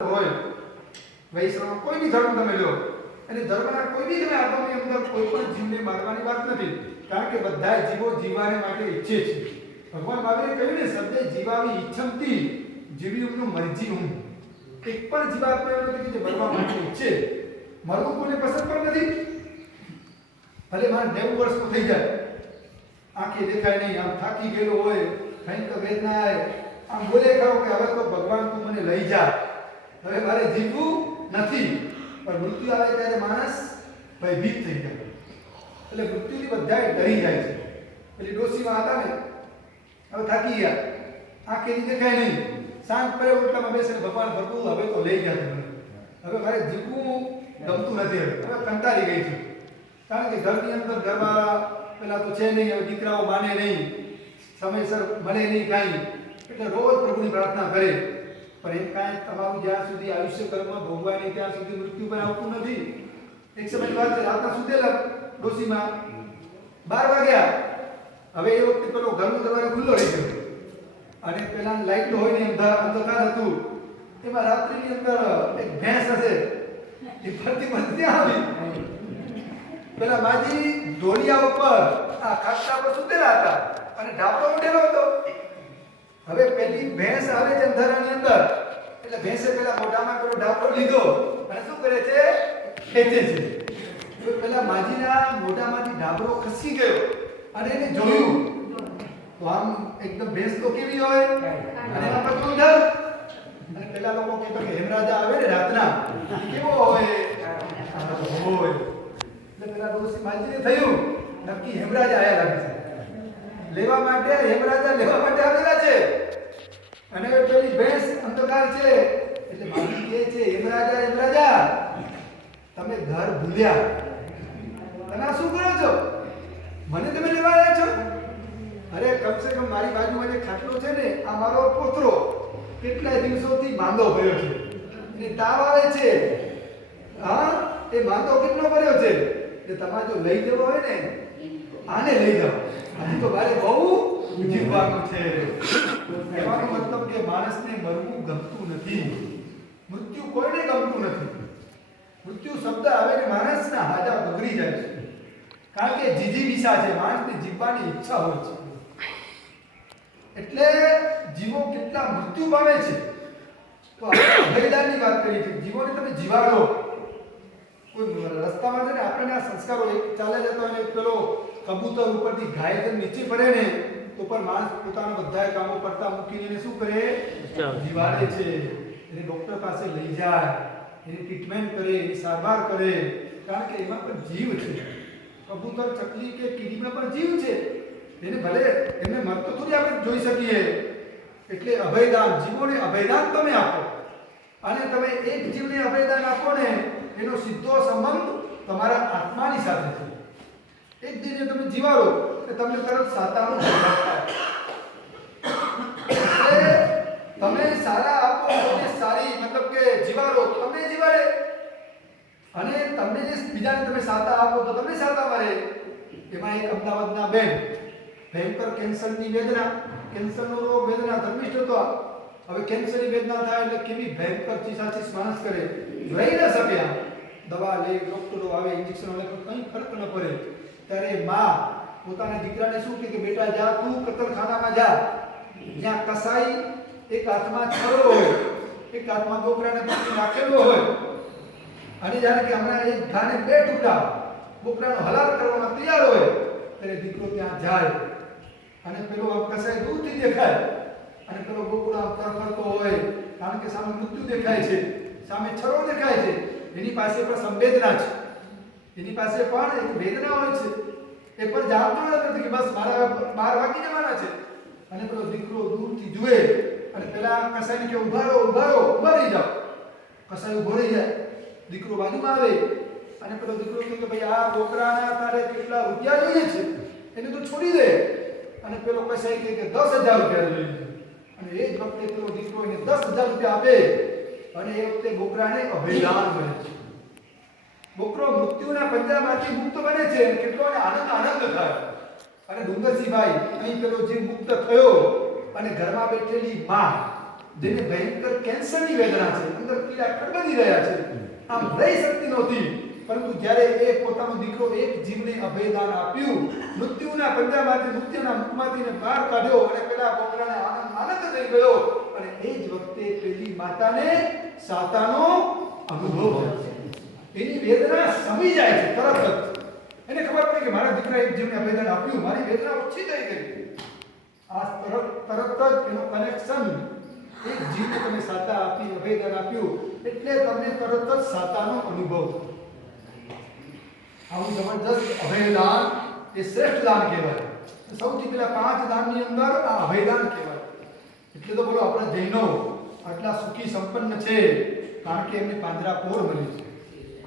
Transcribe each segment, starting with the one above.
હોય વૈષ્ણવ કોઈ બી ધર્મ તમે લો અને ધર્મના કોઈ બી તમે આત્માની અંદર કોઈ પણ જીવને મારવાની વાત નથી, કારણ કે બધા જીવો જીવાને માટે ઈચ્છે છે. ભગવાન મહાવીરે કહ્યું ને, સર્વે જીવાવી ઈચ્છંતી જીવીનું મરજી હું. એક પણ જીવાત્મા એવો નથી કે જે મરવા માટે ઈચ્છે. મરવું કોઈને પસંદ પણ નથી. ભલે મારે 90 વર્ષનો થઈ જાય, આંખે દેખાય નહીં, આમ થાકી ગયેલો હોય, ભયંકર વેદના આવે, આમ બોલે ખરો કે હવે તો ભગવાન તું મને લઈ જા, હવે મારે જીવવું નથી. પણ મૃત્યુ આવે ત્યારે માણસ ભયભીત થઈ જાય. એટલે મૃત્યુથી બધાય ડરી જાય છે. પેલી ડોશીમાં હતા ને, હવે થાકી ગયા, આંખે દેખાય નહીં, શાંત પડે ઓટલામાં બેસીને ભગવાન ભરતું હવે તો લઈ ગયા તમને, હવે મારે જીવવું ગમતું નથી, હવે કંટાળી ગઈ છું. કારણ કે ઘરની અંદર ઘરવાળા પેલા તો છે નહીં, હવે દીકરાઓ માને નહીં, સમયસર મળે નહીં કાંઈ, એટલે રોજ પ્રભુની પ્રાર્થના કરે. પણ એમ કાંઈ તમારું જ્યાં સુધી આયુષ્ય કર્મ ભોગવાય નહીં ત્યાં સુધી મૃત્યુ પણ આવતું નથી. એક સમયની વાત છે, રાતના સુતેલા ડોશીમાં 12 વાગ્યા. હવે એ વખતે પેલો ઘરનો દરવાજો ખુલ્લો રહી ગયો અને પેલા લાઈટ હોય ને અંધકાર હતું. એમાં રાત્રિની અંદર એક ભેંસ હશે એ ફરતી ફરતી આવી. પેલા માજી ઢોળિયા ઉપર આ ખાટલા પર સુતેલા હતા અને ઢાબળો ઉઠેલો હતો. હવે પેલી ભેંસ આવે છે અંધારાની અંદર, એટલે ભેંસે પેલા મોઢામાં પેલો ઢાબળો લીધો અને શું કરે છે, ખેંચે છે. તો પેલા માજીના મોઢામાંથી ઢાબળો ખસી ગયો અને એને જોયું તો આમ એકદમ ભેંસ તો કેવી હોય અને એના પર તો ડર. અને પેલા લોકો કહેતો કે હેમરાજા આવે ને રાતના કેવો હોય, હોય. એટલે પેલા ડોશી માજીને થયું નક્કી હેમરાજા આયા લાગે છે, લેવા માટે હેમરાજા લેવા માટે આવેલા છે. અને પેલી ભેંસ અંધકાર છે એટલે માજી કહે છે, હેમરાજા હેમરાજા તમે ઘર ભૂલ્યા, તમે આ શું કરો છો, મને તમે લેવા આવ્યા છો? અરે કમસે કમ મારી બાજુમાં જે ખાટલો છે ને, આ મારો પોતરો કેટલા દિવસોથી માંદો પડ્યો છે અને તાવ આવે છે. હા, એ માંદો કેટલો પડ્યો છે કે તમારે જો લઈ જવો હોય ને આને લઈ જાઓ, હજી તો મારે બહુ જીવવાનું છે. કહેવાનો મતલબ કે માણસને મરવું ગમતું નથી, મૃત્યુ કોઈને ગમતું નથી. મૃત્યુ શબ્દ આવે ને માણસના હાજા બગડી જાય છે, કારણ કે જીજીવિષા છે, માણસને જીવવાની ઈચ્છા હોય છે. એટલે જીવો કેટલા મૃત્યુ પામે છે. તો આપણે અભયદાનની વાત કરી છે, જીવોને તમે જીવાડો. કોઈ રસ્તામાં છે ને આપણને આ સંસ્કારો એક ચાલે જતો અને પેલો કબૂતર ઉપરથી ગાય જેમ નીચે પડે ને તો પણ માણસ પોતાના બધા કામો પડતા મૂકીને એને શું કરે, જીવાડે છે. એને ડોક્ટર પાસે લઈ જાય, એની ટ્રીટમેન્ટ કરે, એની સારવાર કરે, કારણ કે એમાં પણ જીવ છે. કબૂતર, ચકલી કે કીડીમાં પણ જીવ છે. એને ભલે એમને મરતો થોડી આપણે જોઈ શકીએ. એટલે અભયદાન, જીવોને અભયદાન તમે આપો અને તમે એક જીવને અભયદાન આપો ને એનો સીધો સંબંધ તમારા આત્માની સાથે છે. એક જીવને તમે જીવાડો કે તમને તરત સાતાનું તમે સારા આપો અને સારી મતલબ કે જીવાડો તો તમને જીવાડે, અને તમને જે બીજાને તમે સાતા આપો તો તમને સાતા મળે. એમાં એક અમદાવાદના બેન ભયંકર કેન્સરની વેદના, કેન્સરનો રોગ, વેદના ધર્મિષ્ઠ હતો. હવે કેન્સરની વેદના થાય એટલે કેવી ભયંકર ચીસાચીસ માણસ કરે, રહી ન શકે. આમ દવા લે, ડોક્ટરો આવે, ઇન્જેક્શન લે, કંઈ ફરક ન પડે. ત્યારે માં પોતાના દીકરાને શું કહે કે બેટા જા તું કતલખાનામાં જા, જ્યાં કસાઈ એક હાથમાં છરો હોય, એક હાથમાં બોકરાને પકડી રાખેલો હોય, અને જ્યારે કે હમણાં એક ઘાને 2 ટુકડા બોકરાનો હલાલ કરવામાં તૈયાર હોય, ત્યારે દીકરો ત્યાં જાય અને પેલો કસાઈ દૂરથી દેખાય અને પેલો બોકડો આમ તરફરતો હોય, કારણ કે સામે મૃત્યુ દેખાય છે, સામે છરો દેખાય છે. એની પાસે પણ સંવેદના છે, એની પાસે પણ એક વેદના હોય છે. એ પણ જાણતો નથી કે બસ મારા 12 વાગી જવાના છે. અને પેલો દીકરો દૂરથી જુએ અને પેલા કસાઈને કે ઉભા રહો, ઉભા રહો, ઉભા રહી જાઓ. કસાઈ ઉભો રહી જાય, દીકરો બાજુમાં આવે અને પેલો દીકરો કહે કે ભાઈ આ બોકરાના તારે કેટલા રૂપિયા જોઈએ છે, એને તો છોડી દે. અને પેલો કસાઈ કહે કે 10,000 રૂપિયા જોઈએ છે. અને એ જ વખતે પેલો દીકરો એને 10,000 રૂપિયા આપે અને એ વખતે બોકરાને અભયદાન મળે છે. બોકરો મૃત્યુના પંજામાંથી મુક્ત બને છે, કેટલો આનંદ થાય. અને ડુંગરસિંહભાઈ અહીં પેલો જીવ મુક્ત થયો અને ઘરમાં બેઠેલી માં જેને ભયંકર કેન્સરની વેદના છે, અંદર પીડા કડબડી રહ્યા છે, આમ રહી શકતી નહોતી, પરંતુ જ્યારે એ પોતાનો દીકરો એક જીવને અભયદાન આપ્યું, મૃત્યુના પંજામાંથી, મૃત્યુના મુખમાંથી બહાર કાઢ્યો અને પેલા બોકડાને આનંદ થઈ ગયો, અને એ જ વખતે પેલી માતાને સાતાનો અનુભવ થયો. એની વેદના સમી જાય છે તરત જ. એને ખબર પડી કે મારા દીકરા એક જીવને અભયદાન આપ્યું, મારી વેદના ઓછી થઈ ગઈ. આ તરત જ એનો કનેક્શન, એક જીવને તમે સાતા આપી, અભયદાન આપ્યું, એટલે તમને તરત જ સાતાનો અનુભવ. આવું જબરજસ્ત અભયદાન એ શ્રેષ્ઠ દાન કહેવાય. સૌથી પહેલા 5 દાનની અંદર આ અભયદાન કહેવાય. એટલે તો બોલો આપણા જૈનો આટલા સુખી સંપન્ન છે કારણ કે એમને પાંજરાપોર મળી છે.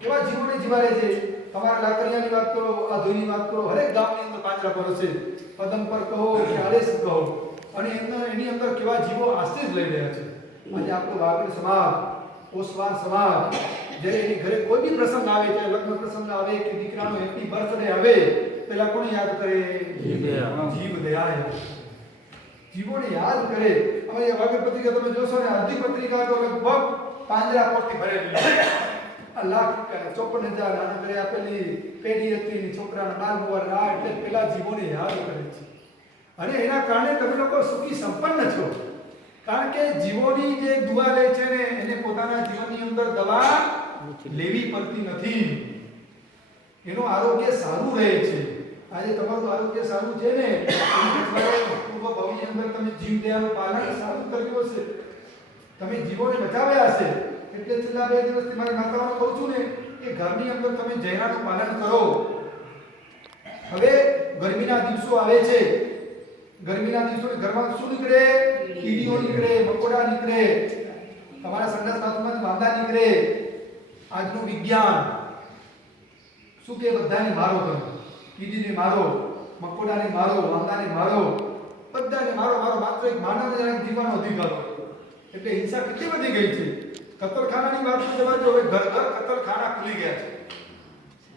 કેવા જીવોને જીવાડે છે. તમારા લાકડિયાની વાત કરો, આધોઈની વાત કરો, હરેક ગામની અંદર પાંજરાપોર છે. પદમપર કહો કે આલેશ કહો, અને એની અંદર કેવા જીવો આશ્રય લઈ રહ્યા છે. આજે આપણો વાગડ સમાજ, ઓસવાન સમાજ, જ્યારે એની ઘરે કોઈ બી પ્રસંગ આવે છે, લગ્ન પ્રસંગ આવે કે દીકરાનો હેપી બર્થડે આવે, પહેલા કોને યાદ કરે? જીવદયા. જીવોને યાદ કરે. હવે વાગડ પત્રિકા તમે જોશો ને, અડધી પત્રિકા તો લગભગ પાંજરાપોરથી ભરેલી. આ લાખ રૂપિયા 54,000 આને ઘરે આપેલી પેઢી હતી, છોકરાના બાલ મુવાર, એટલે પેલા જીવોને યાદ કરે છે. અને એના કારણે તમે લોકો સુખી સંપન્ન છો, કારણ કે જીવોની જે દુઆ લે છે ને, એને પોતાના જીવનની અંદર દવા લેવી પડતી નથી. એનું આરોગ્ય સારું રહે છે. આજે તમારું આરોગ્ય સારું છે ને, પૂર્વ ભવની અંદર તમે જીવદયાનું પાલન સારું કર્યું હશે, તમે જીવોને બચાવ્યા હશે. એટલે છેલ્લા 2 દિવસથી મારી માતાઓને કહું છું ને કે ઘરની અંદર તમે જૈનાનું પાલન કરો. હવે ગરમીના દિવસો આવે છે. ગરમીના દિવસોમાં ઘરમાં શું નીકળે? કીડીઓ નીકળે, મકોડા નીકળે, તમારા સંડાસ બાથરૂમમાં વાંદા નીકળે. આજનું વિજ્ઞાન શું કે બધાને મારો, તમે કીડીને મારો, મકોડાને મારો, વાંદાને મારો, બધાને મારો. માત્ર એક માનવને જીવવાનો અધિકાર. એટલે હિંસા કેટલી વધી ગઈ છે. કતલખાનાની વાત જવા દો, હવે ઘર ઘર કતલખાના ખુલી ગયા છે.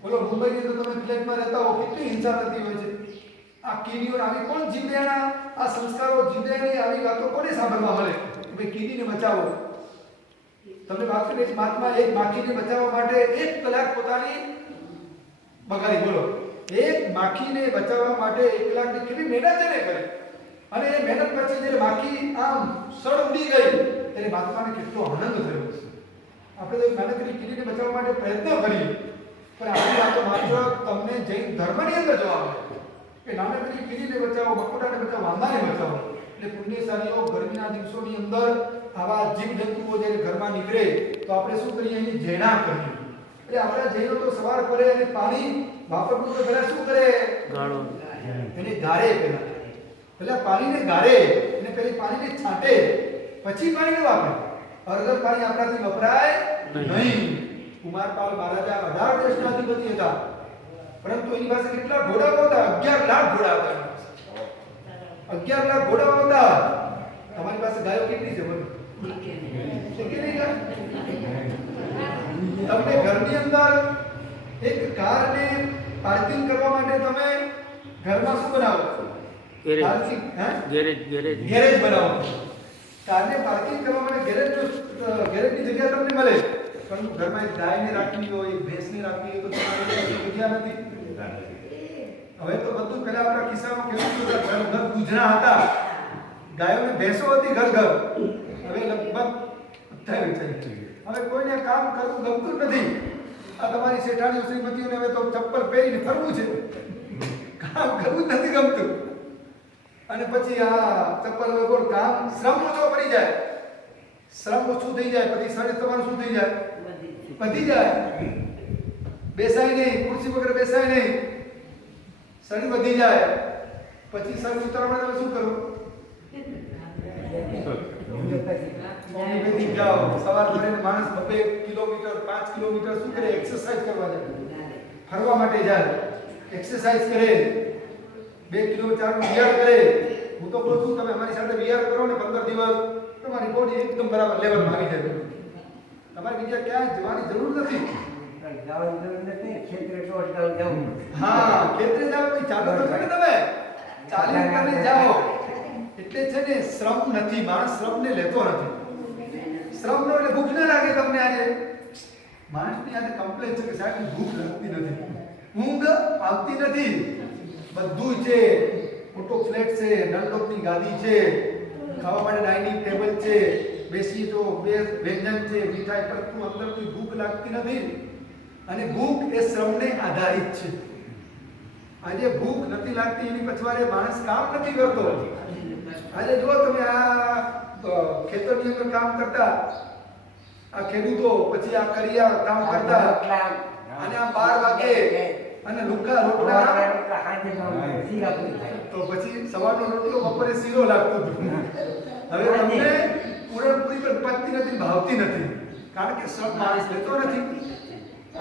બોલો મુંબઈની અંદર તમે ફ્લેટમાં રહેતા હો, કેટલી હિંસા થતી હોય છે. આ કીડીઓ આવી કોણ જીવદયાના આ સંસ્કારો, જીવદયાની આવી વાતો કોને સાંભળવા મળે કે ભાઈ કીડીને બચાવો? તમે વાત કરી મહાત્મા એક માખીને બચાવવા માટે 1 કલાક પોતાની બગાડી. બોલો, એક માખીને બચાવવા માટે 1 કલાકની કેટલી મહેનત એને કરે, અને એ મહેનત પછી જ્યારે માખી આમ સળ ઉડી ગઈ ત્યારે મહાત્માને કેટલો આનંદ થયો છે. આપણે તો નાનકડી કીડીને બચાવવા માટે પ્રયત્ન કરીએ, પણ આપણી વાતો માત્ર તમને જૈન ધર્મની અંદર જોવા મળે કે નાનકડી કીડીને બચાવો, મકોડાને બચાવો, વાંદાને બચાવો. એટલે પુણ્યશાળીઓ ગરમીના દિવસોની અંદર આવા જીવજંતુઓ જ્યારે ઘરમાં નીકળે તો આપણે શું કરીએ? એની જૈના કરીએ. એટલે આપણા જૈનો તો સવાર કરે અને પાણી વાપરવું તો પહેલા શું કરે? ગાળો. એને ગાળે. પહેલા પાણીને ગાળે અને પેલી પાણીને છાંટે, પછી પાણીને વાપરે. અર્ધર પાણી આપણાથી વપરાય નહીં. કુમારપાલ મહારાજા 18 દેશના અધિપતિ હતા, પરંતુ એની પાસે કેટલા ઘોડાઓ હતા? 11 લાખ ઘોડા હતા. 11 લાખ ઘોડાઓ હતા. તમારી પાસે ગાયો કેટલી છે? બોલો, કેટલી છે? તમને ઘરની અંદર એક કારને પાર્કિંગ કરવા માટે તમે ઘરમાં શું બનાવો? ગેરેજ બનાવો. કારને પાર્કિંગ કરવા માટે ગેરેજની જગ્યા તમને મળે, પરંતુ ઘરમાં એક ગાયને રાખવી હોય, એક ભેંસને રાખવી હોય તો તમારી જગ્યા નથી. હવે તો બધું પહેલા આપણા કિસ્સામાં કેવું હતું? ઘર ઘર ગુજરા હતા, ગાયોને ભેંસો હતી ઘર ઘર. હવે લગભગ થઈ છે. હવે કોઈને કામ કરવું ગમતું નથી. આ તમારી શેઠાણીઓ શ્રીમતીઓને હવે તો ચપ્પલ પહેરીને ફરવું છે, કામ કરવું જ નથી ગમતું. અને પછી આ ચપ્પલ વગર કામ, શ્રમ ઓછો પડી જાય, શ્રમ ઓછું થઈ જાય, પછી શરીર તમારું શું થઈ જાય? વધી જાય. બેસાય નહીં, ખુરશી વગર બેસાય નહીં, શરીર વધી જાય. પછી શરીર ઉતારવા માટે શું કરવું? હોમિયોપેથિક જાઓ. સવાર પડે માણસ 2 કિલોમીટર 5 કિલોમીટર શું કરે? એક્સરસાઇઝ કરવા જાય, ફરવા માટે જાય, એક્સરસાઇઝ કરે, 2 કિલોમીટર વિહાર કરે. હું તો કહું છું તમે અમારી સાથે વિહાર કરો ને 15 દિવસ, તમારી બોડી એકદમ બરાબર લેવલમાં આવી જાય. તમારે બીજા ક્યાંય જવાની જરૂર નથી. ખેતરે જાઓ. હા, ખેતરે જાઓ, ચાલો તો ખરી તમે ચાલીને જાઓ. એટલે છે ને શ્રમ નથી, માણસ શ્રમને લેતો નથી. શ્રમનો એટલે ભૂખ ના લાગે તમને આજે? માણસની આજે કમ્પ્લેન છે કે સાહેબ ભૂખ લાગતી નથી, ઊંઘ આવતી નથી, બધું છે, મોટો ફ્લેટ છે, ડનલોપની ગાદી છે, ખાવા માટે ડાઇનિંગ ટેબલ છે, બેસી તો બે વ્યંજન છે, મીઠાઈ, પરંતુ અંદર કોઈ ભૂખ લાગતી નથી. અને ભૂખ એ શ્રમને આધારિત છે. આજે ભૂખ નથી લાગતી એની પછવાડે માણસ કામ નથી કરતો. આજે જો તમે આ ખેતરની અંદર કામ કરતા આ ખેડૂતો, પછી આ કરિયા કામ કરતા, અને આ 12 વાગે અને લુકા રોટલા, તો પછી સવારનો રોટલો બપોરે શીરો લાગતો હતો. હવે તમને પૂરણપૂરી પણ પચતી નથી, ભાવતી નથી, કારણ કે શ્રમ માણસ લેતો નથી.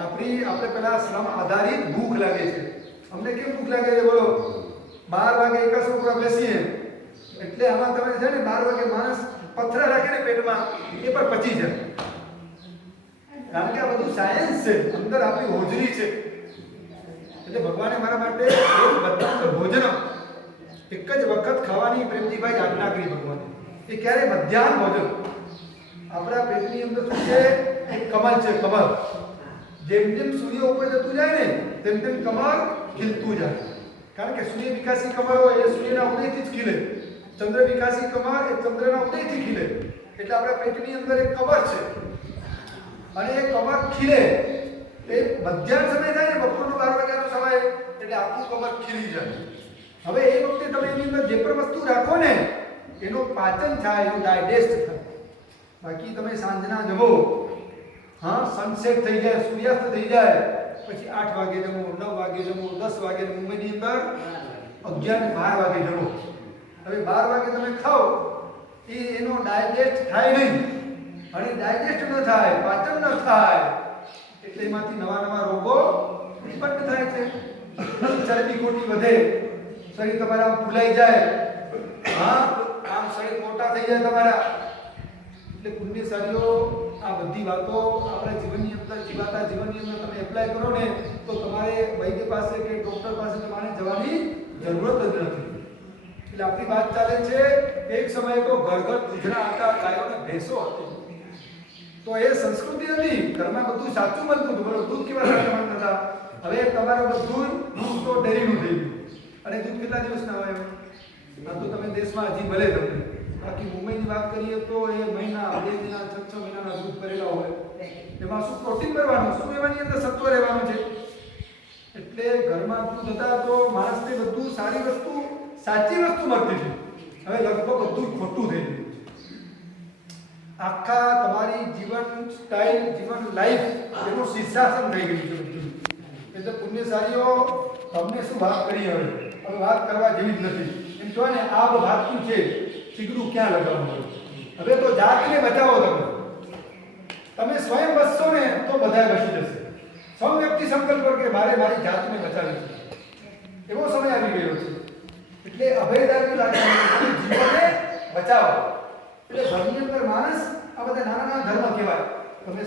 આપણે પેલા શ્રમ આધારિત ભૂખ લાગે છે. અમને કેમ ભૂખ લાગે છે બોલો? 12 વાગે એક છોકરા બેસીએ એટલે આમાં તમે છે ને 12 વાગે માણસ પથરા રાખે ને પેટમાં, એ પણ પચી જાય. કારણ કે આ બધું સાયન્સ છે, અંદર આપણી હોજરી છે. એટલે ભગવાને મારા માટે બધા ભોજન એક જ વખત ખાવાની પ્રેમજીભાઈ આજ્ઞા કરી ભગવાને. એ ક્યારે? મધ્યાહન ભોજન. આપણા પેટની અંદર શું છે? એક કમળ છે, કમળ. જેમ જેમ સૂર્ય ઉપર જતું જાય ને તેમ તેમ કમળ ખીલતું જાય. કારણ કે સૂર્ય વિકાસી કમળ હોય એ સૂર્યના ઉદયથી જ ખીલે, ચંદ્ર વિકાસી કમળ એ ચંદ્રના ઉદયથી ખીલે. એટલે આપણા પેટની અંદર એક કમળ છે, અને એ કમળ ખીલે એ મધ્યાહન સમય થાય ને, બપોરનો 12 વાગ્યાનો સમય, એટલે આખું કમળ ખીલી જાય. હવે એ વખતે તમે એની અંદર જે પણ વસ્તુ રાખો ને એનો પાચન થાય, એનો ડાયજેસ્ટ થાય. બાકી તમે સાંજના જમો, હા, સનસેટ થઈ જાય, સૂર્યાસ્ત થઈ જાય, પછી 8 વાગે જમો, 9 વાગે જમો, 10 વાગે, મુંબઈની અંદર 11 ને 12 વાગે જમો. હવે 12 વાગે તમે ખાઓ એનો ડાયજેસ્ટ થાય નહીં, અને ડાયજેસ્ટ ન થાય, પાચન ન થાય, એટલે એમાંથી નવા નવા રોગો ઉત્પન્ન થાય છે. ચરબી ખોટી વધે, શરીર તમારા ફૂલાઈ જાય, હા, આમ શરીર મોટા થઈ જાય તમારા. એટલે પુણ્યશાળીઓ આ બધી વાતો આપણા જીવનની અંદર, જીવાતા જીવનની અંદર તમે એપ્લાય કરો ને તો તમારે વૈદ્ય પાસે કે ડોક્ટર પાસે તમારે જવાની જરૂરત જ નથી. એટલે આપણી વાત ચાલે છે, એક સમયે તો ઘર ઘર દૂધના હતા, ગાયો અને ભેંસો હતી. તો એ સંસ્કૃતિ હતી, ઘરમાં બધું સાચું બનતું હતું. દૂધ કેવા સાચા બનતા હતા? હવે તમારું બધું દૂધ તો ડેરીનું થઈ ગયું. અને દૂધ કેટલા દિવસના હોય? આ તો તમે દેશમાં હજી ભલે તમને, બાકી મુંબઈની વાત કરીએ તો એ મહિના, 2 મહિના, 6 મહિનાના દૂધ ભરેલા હોય. એમાં શું પ્રોટીન ભરવાનું, શું એવાની અંદર સત્વ રહેવાનું છે. એટલે ઘરમાં દૂધ હતા તો માણસને બધું સારી વસ્તુ, સાચી વસ્તુ મળતી છે. હવે લગભગ બધું ખોટું થઈ ગયું. આખા તમારી જીવન સ્ટાઇલ, જીવન લાઈફ એનું શીર્ષાસન થઈ ગયું છે. એટલે પુણ્યશાળીઓ તમને શું વાત કરી? હવે વાત કરવા જેવી જ નથી. એમ કહો ને, આબ ભાગતું છે, ચીગડું ક્યાં લગાવવાનું? હવે તો જાતને બચાવો. તમે સ્વયં બચશો ને તો બધા બચી જશે. સૌ વ્યક્તિ સંકલ્પ કર કે મારે મારી જાતને બચાવી છે. એવો સમય આવી ગયો છે. એટલે અભયદારી રાખવાનું, જીવનને બચાવો. એટલે ધર્મની અંદર માણસ આ બધા નાના નાના ધર્મ કહેવાય. તમે